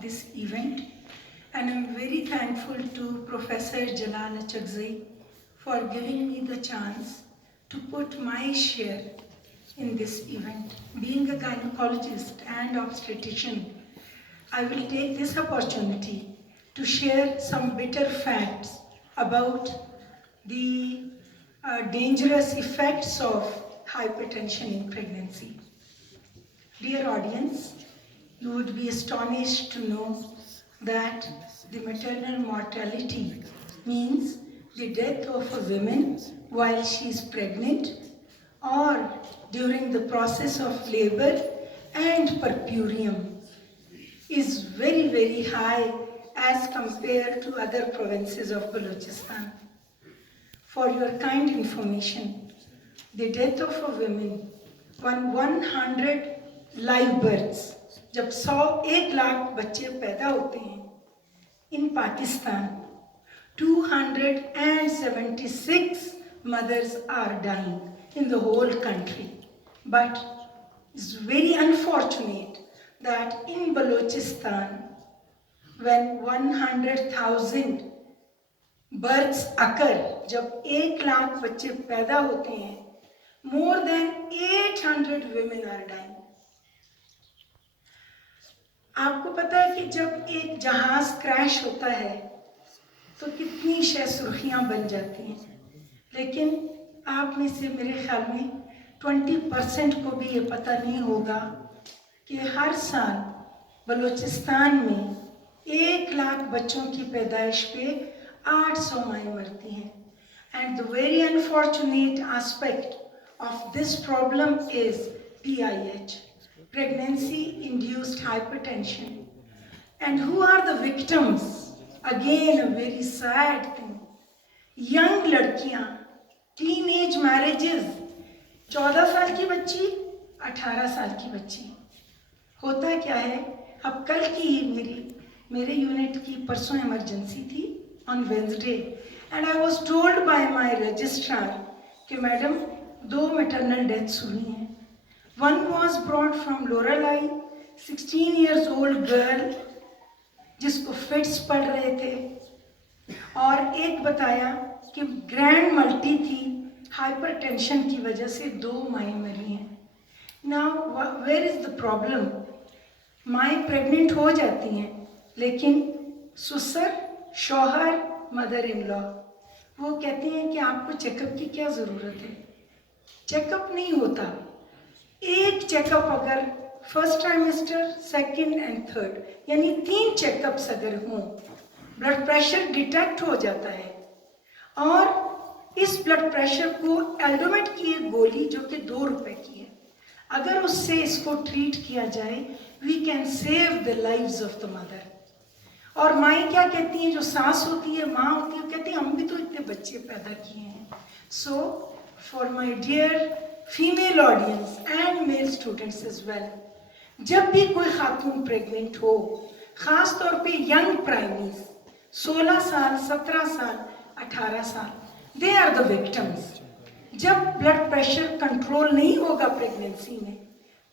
this event, and I'm very thankful to Professor Jalal Achakzai for giving me the chance to put my share in this event. Being a gynecologist and obstetrician, I will take this opportunity to share some bitter facts about the dangerous effects of hypertension in pregnancy. Dear audience, you would be astonished to know that the maternal mortality means the death of a woman while she is pregnant or during the process of labor and puerperium is very, very high as compared to other provinces of Balochistan. For your kind information, the death of a woman, 100 live births, जब 1 लाख बच्चे पैदा होते हैं इन Pakistan, 276 mothers are dying in the whole country. But it's very unfortunate that in Balochistan, when 100,000 births occur, जब 1 लाख बच्चे पैदा होते हैं, more than 800 women are dying. आपको पता है कि जब एक जहाज क्रैश होता है तो कितनी सुर्खियां बन जाती हैं, लेकिन आप में से मेरे ख्याल में 20% को भी ये पता नहीं होगा कि हर साल बलूचिस्तान में 1 लाख बच्चों की पैदाइश पे 800 माएँ मरती हैं. And the very unfortunate aspect of this problem is PIH, pregnancy-induced hypertension. And who are the victims? Again, a very sad thing. Young लड़कियाँ, teenage marriages, 14 साल की बच्ची, 18 साल की बच्ची. होता क्या है, अब कल की ही मेरे यूनिट की परसों इमरजेंसी थी on Wednesday, and I was told by my registrar कि मैडम 2 maternal deaths हुई हैं. One was brought from Loralai, 16 years old girl जिसको फिट्स पड़ रहे थे, और एक बताया कि ग्रैंड मल्टी थी, हाइपरटेंशन की वजह से 2 माएँ मरी हैं. Now where is the problem? माएँ प्रेग्नेंट हो जाती हैं, लेकिन ससुर, शौहर, मदर इन लॉ वो कहते हैं कि आपको चेकअप की क्या ज़रूरत है. चेकअप नहीं होता. एक चेकअप अगर first trimester, second and third, यानी 3 चेकअप्स अगर हों, ब्लड प्रेशर डिटेक्ट हो जाता है. और इस ब्लड प्रेशर को एल्डोमेट की एक गोली जो कि 2 रुपए की है, अगर उससे इसको ट्रीट किया जाए, we can save the lives of the mother. और माएँ क्या कहती हैं, जो सास होती है, माँ होती है, कहती है हम भी तो इतने बच्चे पैदा किए हैं. So for my dear female audience and male students as well, जब भी कोई खातून प्रेग्नेंट हो, ख़ास तौर पे यंग प्राइमीज, 16 साल, 17 साल, 18 साल, दे आर द विक्टिम्स. जब ब्लड प्रेशर कंट्रोल नहीं होगा प्रेगनेंसी में,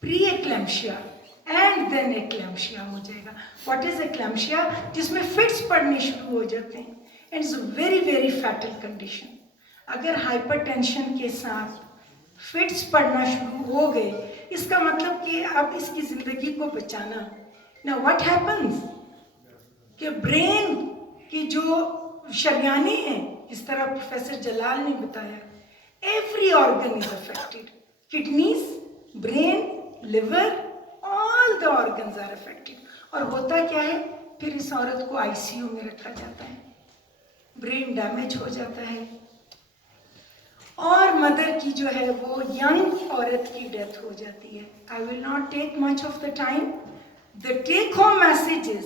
pre eclampsia and then eclampsia हो जाएगा. What is eclampsia? जिसमें फिट्स पड़ने शुरू हो जाते हैं, and it's a very very fatal condition. अगर हाइपरटेंशन के साथ फिट्स पड़ना शुरू हो गए, इसका मतलब कि अब इसकी ज़िंदगी को बचाना. नाउ व्हाट हैपन्स कि ब्रेन की जो शरियाने हैं, इस तरह प्रोफेसर जलाल ने बताया, every organ is affected. Kidneys, brain, liver, all the organs are affected. और होता क्या है, फिर इस औरत को ICU में रखा जाता है, ब्रेन डैमेज हो जाता है, और मदर की जो है वो यंग औरत की डेथ हो जाती है. I will not take much of the time. The take home message is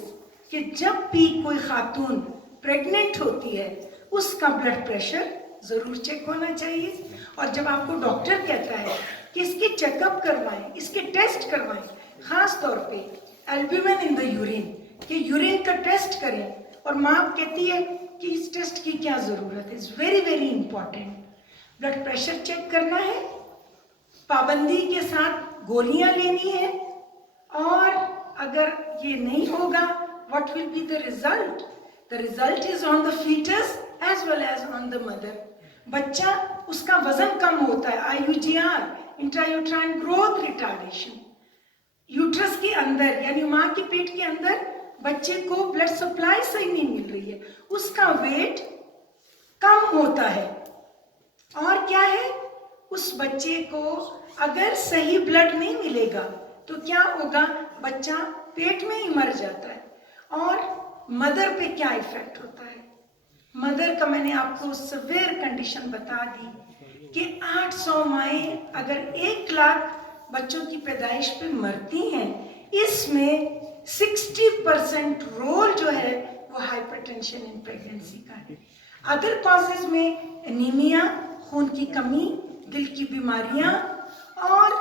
कि जब भी कोई खातून प्रेग्नेंट होती है, उसका ब्लड प्रेशर ज़रूर चेक होना चाहिए. और जब आपको डॉक्टर कहता है कि इसके चेकअप करवाएं, इसके टेस्ट करवाएं, ख़ास तौर पे एल्ब्यूमिन इन द यूरिन, कि यूरिन का टेस्ट करें, और माँ कहती है कि इस टेस्ट की क्या ज़रूरत है, is very very important. Blood pressure check करना है, पाबंदी के साथ गोलियां लेनी है, और अगर ये नहीं होगा, what will be the result? The result is on the fetus as well as on the mother. बच्चा, उसका वजन कम होता है, IUGR, intrauterine growth retardation. Uterus के अंदर यानी माँ के पेट के अंदर बच्चे को ब्लड सप्लाई सही नहीं मिल रही है, उसका वेट कम होता है। और क्या है, उस बच्चे को अगर सही ब्लड नहीं मिलेगा तो क्या होगा, बच्चा पेट में ही मर जाता है। और मदर पे क्या इफेक्ट होता है, मदर का मैंने आपको सिवियर कंडीशन बता दी कि 800 माएँ अगर 1 लाख बच्चों की पैदाइश पे मरती हैं, इसमें 60% रोल जो है वो हाइपरटेंशन इन प्रेगनेंसी का है। अदर कॉजेज में एनीमिया, खून की कमी, दिल की बीमारियां और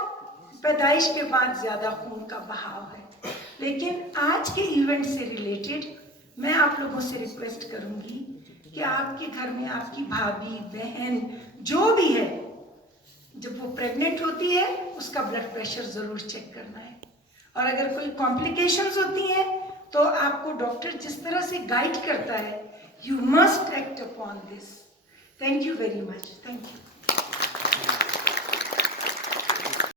पैदाइश के बाद ज़्यादा खून का बहाव है। लेकिन आज के इवेंट से रिलेटेड मैं आप लोगों से रिक्वेस्ट करूंगी कि आपके घर में आपकी भाभी, बहन जो भी है, जब वो प्रेग्नेंट होती है उसका ब्लड प्रेशर ज़रूर चेक करना है। और अगर कोई कॉम्प्लिकेशंस होती हैं तो आपको डॉक्टर जिस तरह से गाइड करता है, you must act upon this. Thank you very much. Thank you.